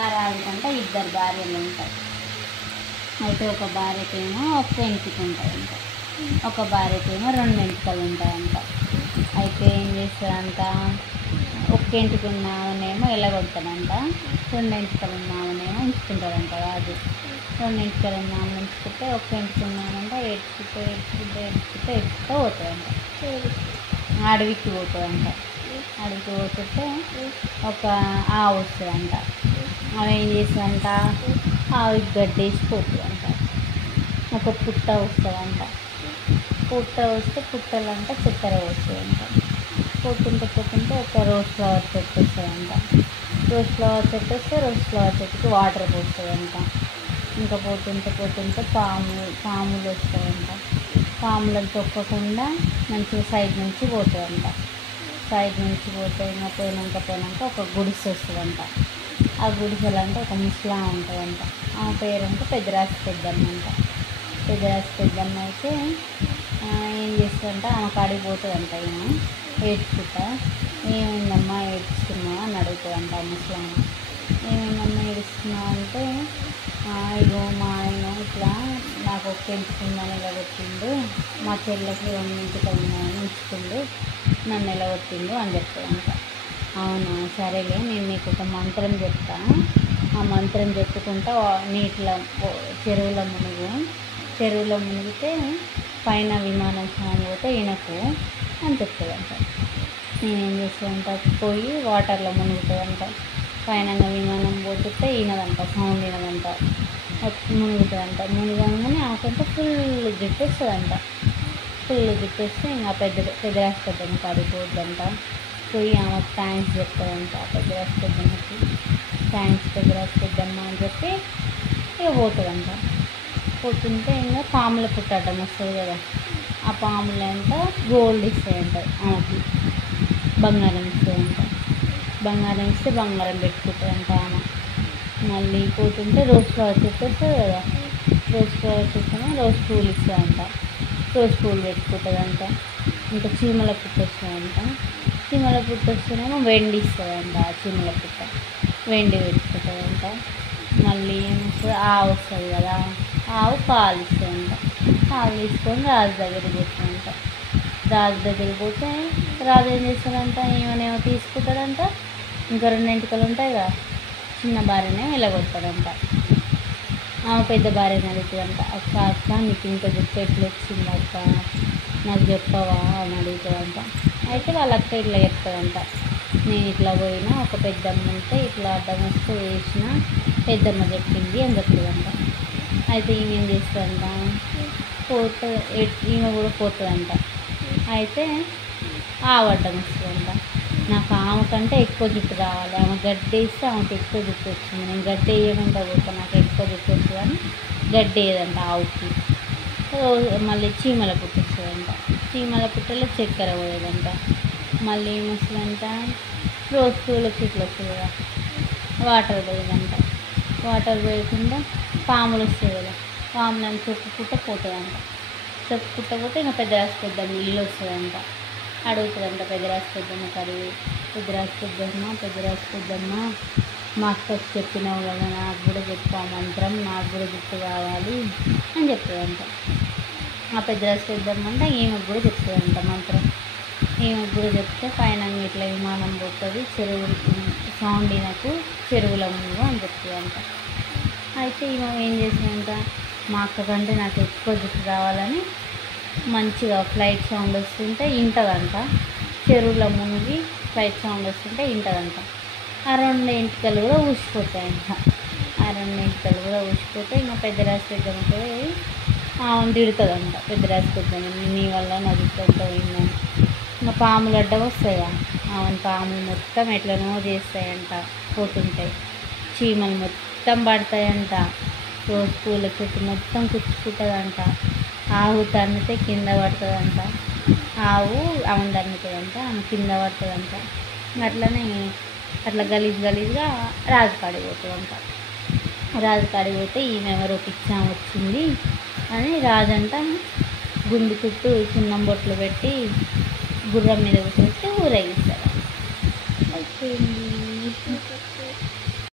ఆ రాజుకంటే ఇద్దరు భార్యలు ఉంటాయి. అయితే ఒక భార్యకేమో ఒక్క ఇంటికి ఉంటాయంట, ఒక భార్యకేమో 2 ఎంటికలు ఉంటాయంట. అయితే ఏం చేస్తాడంట, ఒక్క ఇంటికి ఉన్నామనేమో ఎలగొడతాడంట, 2 ఎంటికలు ఉన్నామనేమో ఉంచుకుంటాడంట రాజు. 2 ఎంటికలు ఉన్నామని ఉంచుకుంటే ఒక్క ఇంటికి ఉన్నామంట ఏడ్చుకుంటూ పోతాడంట. అడవికి పోతుందంట. అడవికి పోతుంటే ఒక ఆవు వస్తుందంట. అవి ఏం చేస్తుందంట, ఆవుకి గడ్డేసి పోతుందంట. ఒక పుట్ట వస్తుందంట. పుట్ట వస్తే పుట్టలంట చక్కెర వస్తుందంట. పోతుంటే ఒక రోజ్ ఫ్లవర్ చెట్టు వస్తుందంట. రోజ్ ఫ్లవర్ చెట్టు వస్తే రోజ్ ఫ్లవర్ చెట్టుకి వాటర్ పోస్తుందంట. ఇంకా పోతుంటే పాములు వస్తాయంట. పాములను తొక్కకుండా మంచిగా సైడ్ నుంచి పోతాయంట. సైడ్ నుంచి పోతే పోయినాక ఒక గుడిసె వస్తుందంట. ఆ గుడిసెలంటే ఒక ముసలా ఉంటుందంట. ఆ పేరంటే పెద్దరాశి పెద్దమ్మ అంట. పెద్దరాశి పెద్దమ్మ అయితే ఏం చేస్తుందంట, ఆమె కాడికి పోతుందంట. ఈమె ఏడ్చుకుంటా, ఏమైందమ్మా ఏడ్చుకున్నావు అని అడుగుతుందంట ఆ ముసలామ. ఏమైందమ్మా ఏడుస్తున్నావు అంటే, ఇగో మా ఆయన ఇట్లా నాకు ఒక్క ఎంచుకుందని ఎలగొట్టిండు, మా చెల్లెకి 2 ఎంటికలు ఉన్నాయని ఉంచుకుండు, నన్ను ఎలగొట్టిండు అని చెప్తాడంట. అవునా సరేలే, నేను నీకు ఒక మంత్రం చెప్తాను, ఆ మంత్రం చెప్పుకుంటా నీటిలో చెరువులో మునిగితే పైన విమానాశ్రయం పోతే ఈయనకు అని చెప్తుందంట. నేనేం చేస్తానంట, పోయి వాటర్లో మునుగుతుందంట. పైన విమానం పోతుంటే ఈయనదంట, సౌండ్ ఈయనదంట, మునుగుతుందంట. మునిగంగానే ఆకంటే ఫుల్ జుట్టు వస్తుందంట. ఫుల్ జుట్టు వస్తే ఇంకా పెద్దరాశి పెద్దమ్మ కాడికి పోద్దంట. పోయి ఆమెకు థ్యాంక్స్ చెప్తాడంట. పెద్దరాశి పెద్దమ్మకి థ్యాంక్స్ పెద్దరాశి పెద్దమ్మ అని చెప్పి ఇక పోతుందంట. పోతుంటే ఇంకా పాముల పుట్టడం వస్తుంది కదా, ఆ పాములంట గోల్డ్ ఇస్తాయంట ఆమెకి, బంగారం ఇస్తాయంట. బంగారం ఇస్తే బంగారం పెట్టుకుంటుందంట ఆమె. మళ్ళీ పోతుంటే రోజ్ ఫ్లవర్ చెట్టు వస్తుంది కదా, రోజ్ ఫ్లవర్ చెట్టునే రోజ్ పూలు ఇస్తాయంట. రోజ్ పూలు పెట్టుకుంటుందంట. ఇంకా చీమల పుట్ట వస్తుందంట. చీమల పుట్ట వస్తేనేమో వెండి ఇస్తుందంట. ఆ చీమల పుట్ట వెండి పెట్టుకుంటుందంట. మళ్ళీ ఏమొస్తుంది, ఆవు వస్తుంది కదా, ఆవు పాలు ఇస్తుందంట. పాలు తీసుకొని రాజు దగ్గరికి పోతుందంట. రాజు దగ్గరికి పోతే రాజు ఏం చేస్తాడంట, ఏమనేమో తీసుకుంటాడంట. ఇంకా 2 ఎంటికలు ఉంటాయి కదా, చిన్న భార్యనే వెళ్ళగొడతాడంట. ఆమె పెద్ద భార్యని అడుగుతుందంట, అక్క నీకు ఇంత జుట్టు ఎట్లా వచ్చింది అక్క, నాకు చెప్పవా అని అడుగుతుందంట. అయితే వాళ్ళ అక్క ఇట్లా చెప్తుందంట, నేను ఇట్లా పోయినా ఒక పెద్దమ్మ ఉంటే ఇట్లా అడ్డం వస్తే వేసిన, పెద్దమ్మ చెప్పింది అని చెప్తుందంట. అయితే ఈమె ఏం చేస్తుందంట, ఈమె కూడా పోతుందంట. అయితే ఆవు అడ్డం వస్తుందంట. నాకు ఆమె కంటే ఎక్కువ జుట్టు రావాలి, ఆమె గడ్డి వేస్తే ఆమెకు ఎక్కువ జుట్టు వచ్చింది, నేను గడ్డి వేయకుండా పోతా, నాకు ఎక్కువ జుట్టు వస్తుందని గడ్డి వేయదంట ఆవుకి. మళ్ళీ చీమల పుట్ట వస్తుందంట. చీమల పుట్టలో చక్కెర పోయేదంట. మళ్ళీ ఏమొస్తుందంట, రోజ్ పూల చెట్లు వస్తుంది కదా, వాటర్ పోయేదంట. వాటర్ పోయకుండా పాములు వస్తాయి కదా, పాములను చొప్పుకుంటూ పోతుందంట. చొప్పుకుంటూ పోతే ఇంకా పెద్దరాశి పెద్దమ్మ ఇల్లు వస్తుందంట. అడుగుతుందంట పెద్దరాశి పెద్దమ్మ కడిగి, పెద్దరాశి పెద్దమ్మ మా అక్కకి చెప్పినావు కదా, నాకు కూడా చెప్పు ఆ మంత్రం, నాకు కూడా జుట్టు కావాలి అని చెప్తుందంట. ఆ పెద్దరాశి పెద్దమ్మ అంటే ఈమెకు కూడా చెప్తుందంట మంత్రం. ఈమెకు కూడా చెప్తే పైన ఇట్లా విమానం పోతుంది, సౌండ్ ఈయనకు చెరువుల ముందు అని చెప్తుందంట. అయితే ఈమె ఏం చేసిందంట, మా అక్క కంటే నాకు ఎక్కువ జుట్టు రావాలని మంచిగా ఫ్లైట్ సౌండ్ వస్తుంటే వింటదంట. చెరువుల మునిగి ఫ్లైట్ సౌండ్ వస్తుంటే వింటదంట. ఆ 2 ఎంటికలు కూడా ఊసిపోతాయంట. ఆ 2 ఎంటికలు కూడా ఊసిపోతే ఇంకా పెద్దరాశి పెద్దమ్మకి ఆమెను తిడుతుందంట. పెద్దరాశి పెద్దమ్మ నీ వల్ల నా జుట్టు అంతా పోయిందని. ఇంకా పాములు అడ్డం వస్తాయా, ఆమెను పాములు మొత్తం ఎట్లనో చేస్తాయంట. పోతుంటాయి చీమలు మొత్తం పడతాయంట. రోజ్ పూల చెట్టు మొత్తం కుచ్చుకుంటుందంట. ఆవు తన్నితే కింద పడుతుందంట. ఆవు ఆమెను తన్నుతుందంట, ఆమె కింద పడుతుందంట. అట్లనే అట్లా గలీజ్గా రాజు కాడికి పోతుందంట. రాజు కాడికి పోతే ఈమె ఎవరో పిచ్చామ వచ్చింది అని రాజంట గుండు చుట్టూ సున్నం బొట్లు పెట్టి గుర్రం మీద కూర్చోబెట్టి ఊరేగిస్తారు. అయితే వచ్చింది.